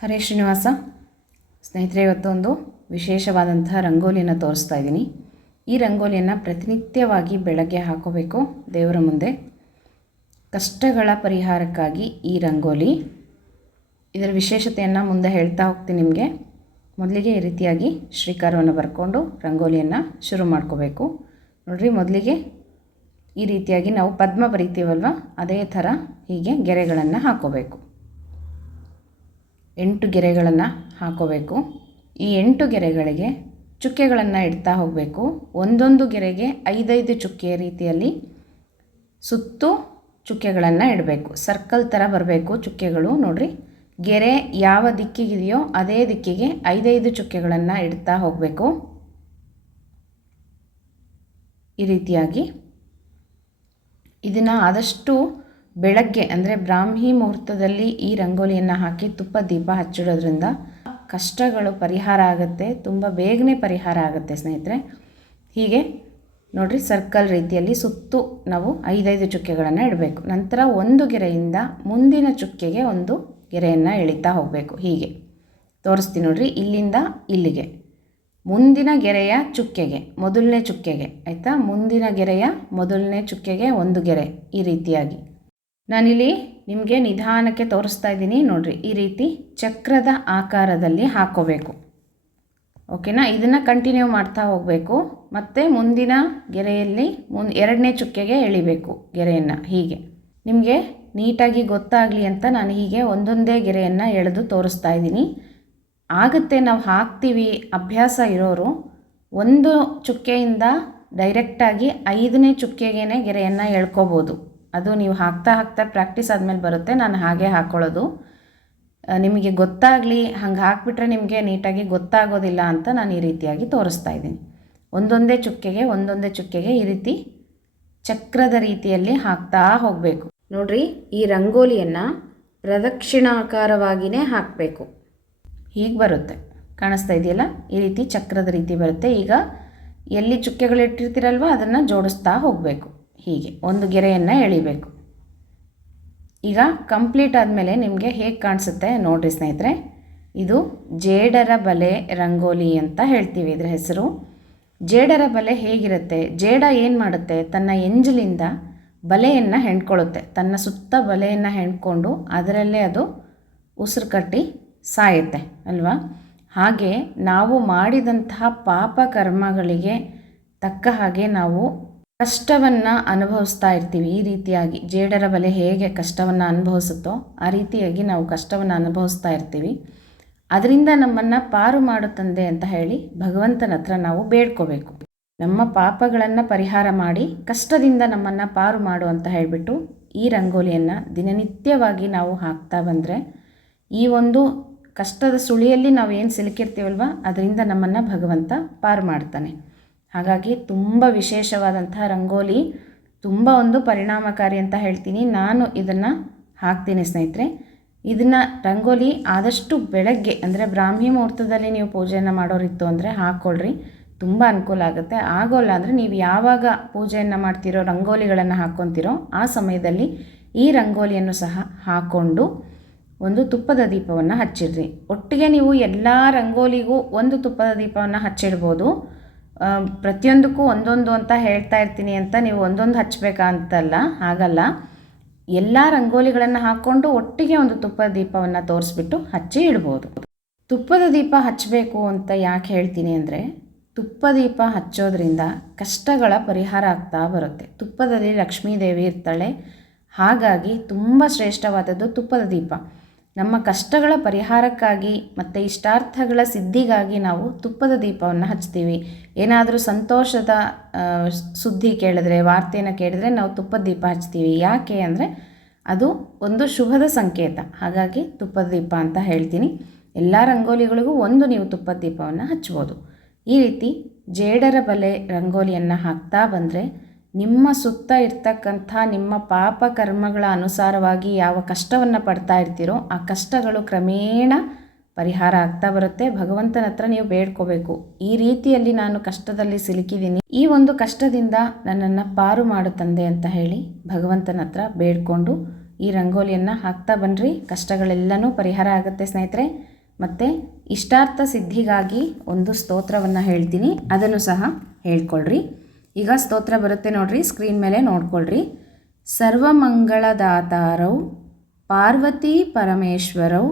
ಹರೇ ಶ್ರೀನಿವಾಸ. ಸ್ನೇಹಿತರೆ, ಇವತ್ತೊಂದು ವಿಶೇಷವಾದಂತಹ ರಂಗೋಲಿಯನ್ನು ತೋರಿಸ್ತಾ ಇದ್ದೀನಿ. ಈ ರಂಗೋಲಿಯನ್ನು ಪ್ರತಿನಿತ್ಯವಾಗಿ ಬೆಳಗ್ಗೆ ಹಾಕೋಬೇಕು ದೇವರ ಮುಂದೆ. ಕಷ್ಟಗಳ ಪರಿಹಾರಕ್ಕಾಗಿ ಈ ರಂಗೋಲಿ. ಇದರ ವಿಶೇಷತೆಯನ್ನು ಮುಂದೆ ಹೇಳ್ತಾ ಹೋಗ್ತೀನಿ ನಿಮಗೆ. ಮೊದಲಿಗೆ ಈ ರೀತಿಯಾಗಿ ಶ್ರೀಕಾರವನ್ನು ಬರ್ಕೊಂಡು ರಂಗೋಲಿಯನ್ನು ಶುರು ಮಾಡ್ಕೋಬೇಕು. ನೋಡಿರಿ, ಮೊದಲಿಗೆ ಈ ರೀತಿಯಾಗಿ ನಾವು ಪದ್ಮ ಬರಿತೀವಲ್ವ? ಅದೇ ಥರ ಹೀಗೆ ಗೆರೆಗಳನ್ನು ಹಾಕೋಬೇಕು. ಎಂಟು ಗೆರೆಗಳನ್ನು ಹಾಕೋಬೇಕು. ಈ ಎಂಟು ಗೆರೆಗಳಿಗೆ ಚುಕ್ಕೆಗಳನ್ನು ಇಡ್ತಾ ಹೋಗಬೇಕು. ಒಂದೊಂದು ಗೆರೆಗೆ ಐದೈದು ಚುಕ್ಕೆ ರೀತಿಯಲ್ಲಿ ಸುತ್ತು ಚುಕ್ಕೆಗಳನ್ನು ಇಡಬೇಕು. ಸರ್ಕಲ್ ಥರ ಬರಬೇಕು ಚುಕ್ಕೆಗಳು, ನೋಡಿರಿ. ಗೆರೆ ಯಾವ ದಿಕ್ಕಿಗಿದೆಯೋ ಅದೇ ದಿಕ್ಕಿಗೆ ಐದೈದು ಚುಕ್ಕೆಗಳನ್ನು ಇಡ್ತಾ ಹೋಗಬೇಕು. ಈ ರೀತಿಯಾಗಿ. ಇದನ್ನು ಆದಷ್ಟು ಬೆಳಗ್ಗೆ, ಅಂದರೆ ಬ್ರಾಹ್ಮಿ ಮುಹೂರ್ತದಲ್ಲಿ ಈ ರಂಗೋಲಿಯನ್ನು ಹಾಕಿ ತುಪ್ಪ ದೀಪ ಹಚ್ಚಿಡೋದ್ರಿಂದ ಕಷ್ಟಗಳು ಪರಿಹಾರ ಆಗುತ್ತೆ, ತುಂಬ ಬೇಗನೆ ಪರಿಹಾರ ಆಗುತ್ತೆ ಸ್ನೇಹಿತರೆ. ಹೀಗೆ ನೋಡಿರಿ ಸರ್ಕಲ್ ರೀತಿಯಲ್ಲಿ ಸುತ್ತು ನಾವು ಐದೈದು ಚುಕ್ಕೆಗಳನ್ನು ಇಡಬೇಕು. ನಂತರ ಒಂದು ಗೆರೆಯಿಂದ ಮುಂದಿನ ಚುಕ್ಕೆಗೆ ಒಂದು ಗೆರೆಯನ್ನು ಎಳಿತಾ ಹೋಗಬೇಕು. ಹೀಗೆ ತೋರಿಸ್ತೀನಿ ನೋಡಿರಿ, ಇಲ್ಲಿಂದ ಇಲ್ಲಿಗೆ. ಮುಂದಿನ ಗೆರೆಯ ಚುಕ್ಕೆಗೆ, ಮೊದಲನೇ ಚುಕ್ಕೆಗೆ, ಆಯಿತಾ? ಮುಂದಿನ ಗೆರೆಯ ಮೊದಲನೇ ಚುಕ್ಕೆಗೆ ಒಂದು ಗೆರೆ ಈ ರೀತಿಯಾಗಿ. ನಾನಿಲ್ಲಿ ನಿಮಗೆ ನಿಧಾನಕ್ಕೆ ತೋರಿಸ್ತಾ ಇದ್ದೀನಿ. ನೋಡಿರಿ, ಈ ರೀತಿ ಚಕ್ರದ ಆಕಾರದಲ್ಲಿ ಹಾಕೋಬೇಕು. ಓಕೆನಾ? ಇದನ್ನು ಕಂಟಿನ್ಯೂ ಮಾಡ್ತಾ ಹೋಗಬೇಕು. ಮತ್ತು ಮುಂದಿನ ಗೆರೆಯಲ್ಲಿ ಮುನ್ ಎರಡನೇ ಚುಕ್ಕೆಗೆ ಎಳಿಬೇಕು ಗೆರೆಯನ್ನು ಹೀಗೆ. ನಿಮಗೆ ನೀಟಾಗಿ ಗೊತ್ತಾಗಲಿ ಅಂತ ನಾನು ಹೀಗೆ ಒಂದೊಂದೇ ಗೆರೆಯನ್ನು ಎಳೆದು ತೋರಿಸ್ತಾ ಇದ್ದೀನಿ. ಆಗುತ್ತೆ ನಾವು ಹಾಕ್ತೀವಿ ಅಭ್ಯಾಸ ಇರೋರು, ಒಂದು ಚುಕ್ಕೆಯಿಂದ ಡೈರೆಕ್ಟಾಗಿ ಐದನೇ ಚುಕ್ಕೆಗೇ ಗೆರೆಯನ್ನು ಎಳ್ಕೊಬೋದು. ಅದು ನೀವು ಹಾಕ್ತಾ ಹಾಕ್ತಾ ಪ್ರಾಕ್ಟೀಸ್ ಆದಮೇಲೆ ಬರುತ್ತೆ. ನಾನು ಹಾಗೆ ಹಾಕ್ಕೊಳ್ಳೋದು ನಿಮಗೆ ಗೊತ್ತಾಗಲಿ, ಹಂಗೆ ಹಾಕ್ಬಿಟ್ರೆ ನಿಮಗೆ ನೀಟಾಗಿ ಗೊತ್ತಾಗೋದಿಲ್ಲ ಅಂತ ನಾನು ಈ ರೀತಿಯಾಗಿ ತೋರಿಸ್ತಾ ಇದ್ದೀನಿ. ಒಂದೊಂದೇ ಚುಕ್ಕೆಗೆ ಒಂದೊಂದೇ ಚುಕ್ಕೆಗೆ ಈ ರೀತಿ ಚಕ್ರದ ರೀತಿಯಲ್ಲಿ ಹಾಕ್ತಾ ಹೋಗಬೇಕು. ನೋಡ್ರಿ, ಈ ರಂಗೋಲಿಯನ್ನು ಪ್ರದಕ್ಷಿಣಾಕಾರವಾಗಿಯೇ ಹಾಕಬೇಕು. ಹೀಗೆ ಬರುತ್ತೆ. ಕಾಣಿಸ್ತಾ ಇದೆಯಲ್ಲ? ಈ ರೀತಿ ಚಕ್ರದ ರೀತಿ ಬರುತ್ತೆ. ಈಗ ಎಲ್ಲಿ ಚುಕ್ಕೆಗಳು ಇಟ್ಟಿರ್ತೀರಲ್ವ, ಅದನ್ನು ಜೋಡಿಸ್ತಾ ಹೋಗಬೇಕು. ಹೀಗೆ ಒಂದು ಗೆರೆಯನ್ನು ಎಳಿಬೇಕು. ಈಗ ಕಂಪ್ಲೀಟ್ ಆದಮೇಲೆ ನಿಮಗೆ ಹೇಗೆ ಕಾಣಿಸುತ್ತೆ ನೋಡಿರಿ ಸ್ನೇಹಿತರೆ. ಇದು ಜೇಡರ ಬಲೆ ರಂಗೋಲಿ ಅಂತ ಹೇಳ್ತೀವಿ ಇದರ ಹೆಸರು. ಜೇಡರ ಬಲೆ ಹೇಗಿರುತ್ತೆ? ಜೇಡ ಏನು ಮಾಡುತ್ತೆ? ತನ್ನ ಎಂಜಲಿಂದ ಬಲೆಯನ್ನು ಹೆಣ್ಕೊಳ್ಳುತ್ತೆ ತನ್ನ ಸುತ್ತ ಬಲೆಯನ್ನು ಹೆಣ್ಕೊಂಡು ಅದರಲ್ಲೇ ಅದು ಉಸಿರು ಕಟ್ಟಿ ಸಾಯುತ್ತೆ, ಅಲ್ವಾ? ಹಾಗೆ ನಾವು ಮಾಡಿದಂತಹ ಪಾಪ ಕರ್ಮಗಳಿಗೆ ತಕ್ಕ ಹಾಗೆ ನಾವು ಕಷ್ಟವನ್ನು ಅನುಭವಿಸ್ತಾ ಇರ್ತೀವಿ. ಈ ರೀತಿಯಾಗಿ ಜೇಡರ ಬಲೆ ಹೇಗೆ ಕಷ್ಟವನ್ನು ಅನುಭವಿಸುತ್ತೋ ಆ ರೀತಿಯಾಗಿ ನಾವು ಕಷ್ಟವನ್ನು ಅನುಭವಿಸ್ತಾ ಇರ್ತೀವಿ. ಅದರಿಂದ ನಮ್ಮನ್ನು ಪಾರು ತಂದೆ ಅಂತ ಹೇಳಿ ಭಗವಂತನ ಹತ್ರ ನಾವು ಬೇಡ್ಕೋಬೇಕು. ನಮ್ಮ ಪಾಪಗಳನ್ನು ಪರಿಹಾರ ಮಾಡಿ ಕಷ್ಟದಿಂದ ನಮ್ಮನ್ನು ಪಾರು ಮಾಡು ಅಂತ ಹೇಳಿಬಿಟ್ಟು ಈ ರಂಗೋಲಿಯನ್ನು ದಿನನಿತ್ಯವಾಗಿ ನಾವು ಹಾಕ್ತಾ ಬಂದರೆ ಈ ಒಂದು ಕಷ್ಟದ ಸುಳಿಯಲ್ಲಿ ನಾವು ಏನು ಸಿಲುಕಿರ್ತೀವಲ್ವ? ಅದರಿಂದ ನಮ್ಮನ್ನು ಭಗವಂತ ಪಾರು ಮಾಡ್ತಾನೆ. ಹಾಗಾಗಿ ತುಂಬ ವಿಶೇಷವಾದಂತಹ ರಂಗೋಲಿ ತುಂಬ ಒಂದು ಪರಿಣಾಮಕಾರಿ ಅಂತ ಹೇಳ್ತೀನಿ. ನಾನು ಇದನ್ನು ಹಾಕ್ತೀನಿ ಸ್ನೇಹಿತರೆ. ಇದನ್ನು ರಂಗೋಲಿ ಆದಷ್ಟು ಬೆಳಗ್ಗೆ, ಅಂದರೆ ಬ್ರಾಹ್ಮಿ ಮುಹೂರ್ತದಲ್ಲಿ ನೀವು ಪೂಜೆಯನ್ನು ಮಾಡೋರಿತ್ತು ಅಂದರೆ ಹಾಕ್ಕೊಳ್ರಿ ತುಂಬ ಅನುಕೂಲ ಆಗುತ್ತೆ. ಆಗೋಲ್ಲ ಅಂದರೆ ನೀವು ಯಾವಾಗ ಪೂಜೆಯನ್ನು ಮಾಡ್ತೀರೋ, ರಂಗೋಲಿಗಳನ್ನು ಹಾಕ್ಕೊತಿರೋ ಆ ಸಮಯದಲ್ಲಿ ಈ ರಂಗೋಲಿಯನ್ನು ಸಹ ಹಾಕ್ಕೊಂಡು ಒಂದು ತುಪ್ಪದ ದೀಪವನ್ನು ಹಚ್ಚಿಡ್ರಿ. ಒಟ್ಟಿಗೆ ನೀವು ಎಲ್ಲ ರಂಗೋಲಿಗೂ ಒಂದು ತುಪ್ಪದ ದೀಪವನ್ನು ಹಚ್ಚಿಡ್ಬೋದು. ಪ್ರತಿಯೊಂದಕ್ಕೂ ಒಂದೊಂದು ಅಂತ ಹೇಳ್ತಾ ಇರ್ತೀನಿ ಅಂತ ನೀವು ಒಂದೊಂದು ಹಚ್ಚಬೇಕಾ ಅಂತಲ್ಲ, ಹಾಗಲ್ಲ. ಎಲ್ಲ ರಂಗೋಲಿಗಳನ್ನು ಹಾಕ್ಕೊಂಡು ಒಟ್ಟಿಗೆ ಒಂದು ತುಪ್ಪದ ದೀಪವನ್ನು ತೋರಿಸ್ಬಿಟ್ಟು ಹಚ್ಚಿ ಇಡ್ಬೋದು. ತುಪ್ಪದ ದೀಪ ಹಚ್ಚಬೇಕು ಅಂತ ಯಾಕೆ ಹೇಳ್ತೀನಿ ಅಂದರೆ, ತುಪ್ಪ ದೀಪ ಹಚ್ಚೋದ್ರಿಂದ ಕಷ್ಟಗಳ ಪರಿಹಾರ ಆಗ್ತಾ ಬರುತ್ತೆ. ತುಪ್ಪದಲ್ಲಿ ಲಕ್ಷ್ಮೀದೇವಿ ಇರ್ತಾಳೆ. ಹಾಗಾಗಿ ತುಂಬ ಶ್ರೇಷ್ಠವಾದದ್ದು ತುಪ್ಪದ ದೀಪ. ನಮ್ಮ ಕಷ್ಟಗಳ ಪರಿಹಾರಕ್ಕಾಗಿ ಮತ್ತು ಇಷ್ಟಾರ್ಥಗಳ ಸಿದ್ಧಿಗಾಗಿ ನಾವು ತುಪ್ಪದ ದೀಪವನ್ನು ಹಚ್ತೀವಿ. ಏನಾದರೂ ಸಂತೋಷದ ಸುದ್ದಿ ಕೇಳಿದ್ರೆ ವಾರ್ತೆಯನ್ನು ಕೇಳಿದ್ರೆ ನಾವು ತುಪ್ಪದ ದೀಪ ಹಚ್ತೀವಿ. ಯಾಕೆ ಅಂದರೆ ಅದು ಒಂದು ಶುಭದ ಸಂಕೇತ. ಹಾಗಾಗಿ ತುಪ್ಪದ ದೀಪ ಅಂತ ಹೇಳ್ತೀನಿ. ಎಲ್ಲ ರಂಗೋಲಿಗಳಿಗೂ ಒಂದು ನೀವು ತುಪ್ಪದ ದೀಪವನ್ನು ಹಚ್ಬೋದು. ಈ ರೀತಿ ಜೇಡರ ಬಲೆ ರಂಗೋಲಿಯನ್ನು ಹಾಕ್ತಾ ಬಂದರೆ ನಿಮ್ಮ ಸುತ್ತ ಇರ್ತಕ್ಕಂಥ ನಿಮ್ಮ ಪಾಪ ಕರ್ಮಗಳ ಅನುಸಾರವಾಗಿ ಯಾವ ಕಷ್ಟವನ್ನು ಪಡ್ತಾ ಇರ್ತೀರೋ ಆ ಕಷ್ಟಗಳು ಕ್ರಮೇಣ ಪರಿಹಾರ ಆಗ್ತಾ ಬರುತ್ತೆ. ಭಗವಂತನ ಹತ್ರ ನೀವು ಬೇಡ್ಕೋಬೇಕು. ಈ ರೀತಿಯಲ್ಲಿ ನಾನು ಕಷ್ಟದಲ್ಲಿ ಸಿಲುಕಿದ್ದೀನಿ. ಈ ಒಂದು ಕಷ್ಟದಿಂದ ನನ್ನನ್ನು ಪಾರು ಮಾಡು ತಂದೆ ಅಂತ ಹೇಳಿ ಭಗವಂತನ ಹತ್ರ ಬೇಡ್ಕೊಂಡು ಈ ರಂಗೋಲಿಯನ್ನು ಹಾಕ್ತಾ ಬನ್ನಿರಿ ಕಷ್ಟಗಳೆಲ್ಲನೂ ಪರಿಹಾರ ಆಗುತ್ತೆ ಸ್ನೇಹಿತರೆ. ಮತ್ತು ಇಷ್ಟಾರ್ಥ ಸಿದ್ಧಿಗಾಗಿ ಒಂದು ಸ್ತೋತ್ರವನ್ನು ಹೇಳ್ತೀನಿ. ಅದನ್ನು ಸಹ ಹೇಳ್ಕೊಳ್ರಿ. ಈಗ ಸ್ತೋತ್ರ ಬರುತ್ತೆ ನೋಡ್ರಿ ಸ್ಕ್ರೀನ್ ಮೇಲೆ ನೋಡ್ಕೊಳ್ರಿ. ಸರ್ವಮಂಗಳದಾತಾರೌ, ಪಾರ್ವತಿ ಪರಮೇಶ್ವರೌ,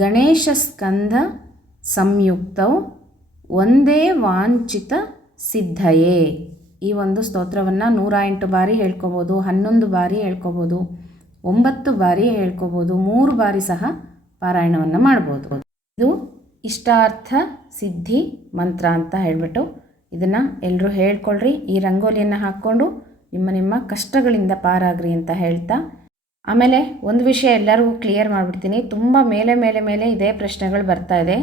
ಗಣೇಶ ಸ್ಕಂದ ಸಂಯುಕ್ತೌ, ಒಂದೇ ವಾಂಛಿತ ಸಿದ್ಧಯೇ. ಈ ಒಂದು ಸ್ತೋತ್ರವನ್ನು ನೂರ ಎಂಟು ಬಾರಿ ಹೇಳ್ಕೊಬೋದು, ಹನ್ನೊಂದು ಬಾರಿ ಹೇಳ್ಕೊಬೋದು, ಒಂಬತ್ತು ಬಾರಿ ಹೇಳ್ಕೊಬೋದು, ಮೂರು ಬಾರಿ ಸಹ ಪಾರಾಯಣವನ್ನು ಮಾಡ್ಬೋದು. ಇದು ಇಷ್ಟಾರ್ಥ ಸಿದ್ಧಿ ಮಂತ್ರ ಅಂತ ಹೇಳಿಬಿಟ್ಟು ಇದನ್ನು ಎಲ್ಲರೂ ಹೇಳ್ಕೊಳ್ರಿ. ಈ ರಂಗೋಲಿಯನ್ನು ಹಾಕ್ಕೊಂಡು ನಿಮ್ಮ ನಿಮ್ಮ ಕಷ್ಟಗಳಿಂದ ಪಾರಾಗ್ರಿ ಅಂತ ಹೇಳ್ತಾ. ಆಮೇಲೆ ಒಂದು ವಿಷಯ ಎಲ್ಲರಿಗೂ ಕ್ಲಿಯರ್ ಮಾಡಿಬಿಡ್ತೀನಿ. ತುಂಬ ಮೇಲೆ ಮೇಲೆ ಮೇಲೆ ಇದೇ ಪ್ರಶ್ನೆಗಳು ಬರ್ತಾ ಇದೆ.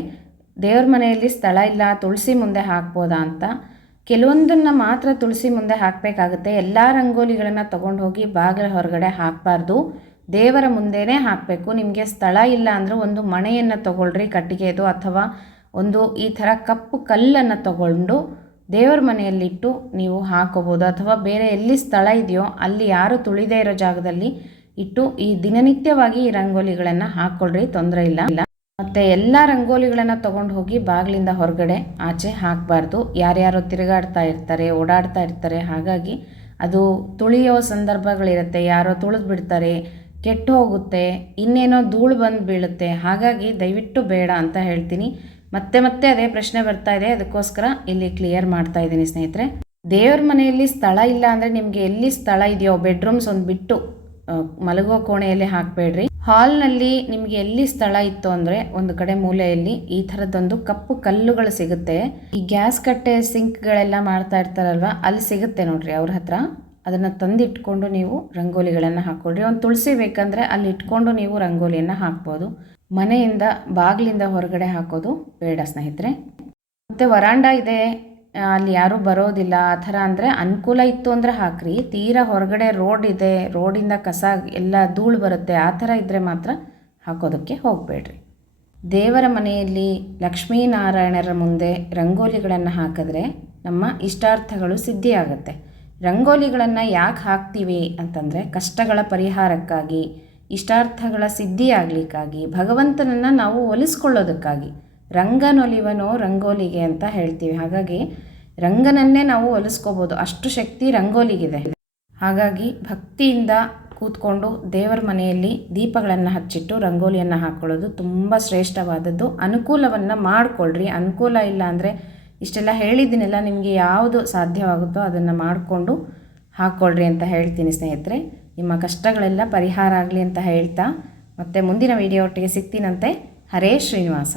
ದೇವ್ರ ಮನೆಯಲ್ಲಿ ಸ್ಥಳ ಇಲ್ಲ, ತುಳಸಿ ಮುಂದೆ ಹಾಕ್ಬೋದಾ ಅಂತ. ಕೆಲವೊಂದನ್ನು ಮಾತ್ರ ತುಳಸಿ ಮುಂದೆ ಹಾಕಬೇಕಾಗುತ್ತೆ. ಎಲ್ಲ ರಂಗೋಲಿಗಳನ್ನು ತೊಗೊಂಡು ಹೋಗಿ ಬಾಗಿಲ ಹೊರಗಡೆ ಹಾಕಬಾರ್ದು. ದೇವರ ಮುಂದೆನೇ ಹಾಕಬೇಕು. ನಿಮಗೆ ಸ್ಥಳ ಇಲ್ಲ ಅಂದರೆ ಒಂದು ಮಣೆಯನ್ನು ತಗೊಳ್ರಿ, ಕಟ್ಟಿಗೆದು ಅಥವಾ ಒಂದು ಈ ಥರ ಕಪ್ಪು ಕಲ್ಲನ್ನು ತಗೊಂಡು ದೇವರ ಮನೆಯಲ್ಲಿಟ್ಟು ನೀವು ಹಾಕೋಬೋದು. ಅಥವಾ ಬೇರೆ ಎಲ್ಲಿ ಸ್ಥಳ ಇದೆಯೋ ಅಲ್ಲಿ ಯಾರು ತುಳಿದೇ ಇರೋ ಜಾಗದಲ್ಲಿ ಇಟ್ಟು ಈ ದಿನನಿತ್ಯವಾಗಿ ಈ ರಂಗೋಲಿಗಳನ್ನು ಹಾಕ್ಕೊಳ್ರಿ ತೊಂದರೆ ಇಲ್ಲ ಇಲ್ಲ. ಮತ್ತು ಎಲ್ಲ ರಂಗೋಲಿಗಳನ್ನು ತೊಗೊಂಡು ಹೋಗಿ ಬಾಗಿಲಿಂದ ಹೊರಗಡೆ ಆಚೆ ಹಾಕಬಾರ್ದು. ಯಾರ್ಯಾರೋ ತಿರುಗಾಡ್ತಾ ಇರ್ತಾರೆ, ಓಡಾಡ್ತಾ ಇರ್ತಾರೆ, ಹಾಗಾಗಿ ಅದು ತುಳಿಯೋ ಸಂದರ್ಭಗಳಿರುತ್ತೆ. ಯಾರೋ ತುಳಿದು ಬಿಡ್ತಾರೆ, ಕೆಟ್ಟು ಹೋಗುತ್ತೆ, ಇನ್ನೇನೋ ಧೂಳು ಬಂದು ಬೀಳುತ್ತೆ. ಹಾಗಾಗಿ ದಯವಿಟ್ಟು ಬೇಡ ಅಂತ ಹೇಳ್ತೀನಿ. ಮತ್ತೆ ಮತ್ತೆ ಅದೇ ಪ್ರಶ್ನೆ ಬರ್ತಾ ಇದೆ. ಅದಕ್ಕೋಸ್ಕರ ಇಲ್ಲಿ ಕ್ಲಿಯರ್ ಮಾಡ್ತಾ ಇದ್ದೀನಿ ಸ್ನೇಹಿತರೆ. ದೇವರ ಮನೆಯಲ್ಲಿ ಸ್ಥಳ ಇಲ್ಲ ಅಂದರೆ ನಿಮಗೆ ಎಲ್ಲಿ ಸ್ಥಳ ಇದೆಯೋ ಬೆಡ್ರೂಮ್ಸ್ ಒಂದು ಬಿಟ್ಟು ಮಲಗೋ ಕೋಣೆಯಲ್ಲಿ ಹಾಕಬೇಡ್ರಿ. ಹಾಲ್ನಲ್ಲಿ ನಿಮಗೆ ಎಲ್ಲಿ ಸ್ಥಳ ಇತ್ತು ಅಂದರೆ ಒಂದು ಕಡೆ ಮೂಲೆಯಲ್ಲಿ ಈ ಥರದ್ದೊಂದು ಕಪ್ಪು ಕಲ್ಲುಗಳು ಸಿಗುತ್ತೆ. ಈ ಗ್ಯಾಸ್ ಕಟ್ಟೆ ಸಿಂಕ್ಗಳೆಲ್ಲ ಮಾಡ್ತಾ ಇರ್ತಾರಲ್ವ, ಅಲ್ಲಿ ಸಿಗುತ್ತೆ ನೋಡ್ರಿ ಅವ್ರ ಹತ್ರ. ಅದನ್ನು ತಂದಿಟ್ಕೊಂಡು ನೀವು ರಂಗೋಲಿಗಳನ್ನು ಹಾಕ್ಕೊಳ್ರಿ. ಒಂದು ತುಳಸಿ ಬೇಕಂದರೆ ಅಲ್ಲಿ ಇಟ್ಕೊಂಡು ನೀವು ರಂಗೋಲಿಯನ್ನು ಹಾಕ್ಬೋದು. ಮನೆಯಿಂದ ಬಾಗಿಲಿಂದ ಹೊರಗಡೆ ಹಾಕೋದು ಬೇಡ ಸ್ನೇಹಿತರೆ. ಮತ್ತು ವರಾಂಡ ಇದೆ, ಅಲ್ಲಿ ಯಾರೂ ಬರೋದಿಲ್ಲ. ಆ ಥರ ಅಂದರೆ ಅನುಕೂಲ ಇತ್ತು ಅಂದರೆ ಹಾಕ್ರಿ. ತೀರಾ ಹೊರಗಡೆ ರೋಡ್ ಇದೆ, ರೋಡಿಂದ ಕಸ ಎಲ್ಲ ಧೂಳು ಬರುತ್ತೆ. ಆ ಥರ ಇದ್ದರೆ ಮಾತ್ರ ಹಾಕೋದಕ್ಕೆ ಹೋಗಬೇಡ್ರಿ. ದೇವರ ಮನೆಯಲ್ಲಿ ಲಕ್ಷ್ಮೀನಾರಾಯಣರ ಮುಂದೆ ರಂಗೋಲಿಗಳನ್ನು ಹಾಕಿದ್ರೆ ನಮ್ಮ ಇಷ್ಟಾರ್ಥಗಳು ಸಿದ್ಧಿಯಾಗುತ್ತೆ. ರಂಗೋಲಿಗಳನ್ನು ಯಾಕೆ ಹಾಕ್ತೀವಿ ಅಂತಂದರೆ ಕಷ್ಟಗಳ ಪರಿಹಾರಕ್ಕಾಗಿ ಇಷ್ಟಾರ್ಥಗಳ ಸಿದ್ಧಿಯಾಗಲಿಕ್ಕಾಗಿ, ಭಗವಂತನನ್ನು ನಾವು ಒಲಿಸ್ಕೊಳ್ಳೋದಕ್ಕಾಗಿ ರಂಗನೊಲಿವನೋ ರಂಗೋಲಿಗೆ ಅಂತ ಹೇಳ್ತೀವಿ. ಹಾಗಾಗಿ ರಂಗನನ್ನೇ ನಾವು ಒಲಿಸ್ಕೋಬೋದು ಅಷ್ಟು ಶಕ್ತಿ ರಂಗೋಲಿಗಿದೆ. ಹಾಗಾಗಿ ಭಕ್ತಿಯಿಂದ ಕೂತ್ಕೊಂಡು ದೇವರ ಮನೆಯಲ್ಲಿ ದೀಪಗಳನ್ನು ಹಚ್ಚಿಟ್ಟು ರಂಗೋಲಿಯನ್ನು ಹಾಕ್ಕೊಳ್ಳೋದು ತುಂಬ ಶ್ರೇಷ್ಠವಾದದ್ದು. ಅನುಕೂಲವನ್ನು ಮಾಡಿಕೊಳ್ಳ್ರಿ ಅನುಕೂಲ ಇಲ್ಲ ಅಂದರೆ ಇಷ್ಟೆಲ್ಲ ಹೇಳಿದ್ದೀನಲ್ಲ, ನಿಮಗೆ ಯಾವುದು ಸಾಧ್ಯವಾಗುತ್ತೋ ಅದನ್ನು ಮಾಡಿಕೊಂಡು ಹಾಕ್ಕೊಳ್ರಿ ಅಂತ ಹೇಳ್ತೀನಿ ಸ್ನೇಹಿತರೆ. ನಿಮ್ಮ ಕಷ್ಟಗಳೆಲ್ಲ ಪರಿಹಾರ ಆಗಲಿ ಅಂತ ಹೇಳ್ತಾ ಮತ್ತೆ ಮುಂದಿನ ವಿಡಿಯೋ ಒಟ್ಟಿಗೆ ಸಿಗ್ತೀನಂತೆ. ಹರೇ ಶ್ರೀನಿವಾಸ.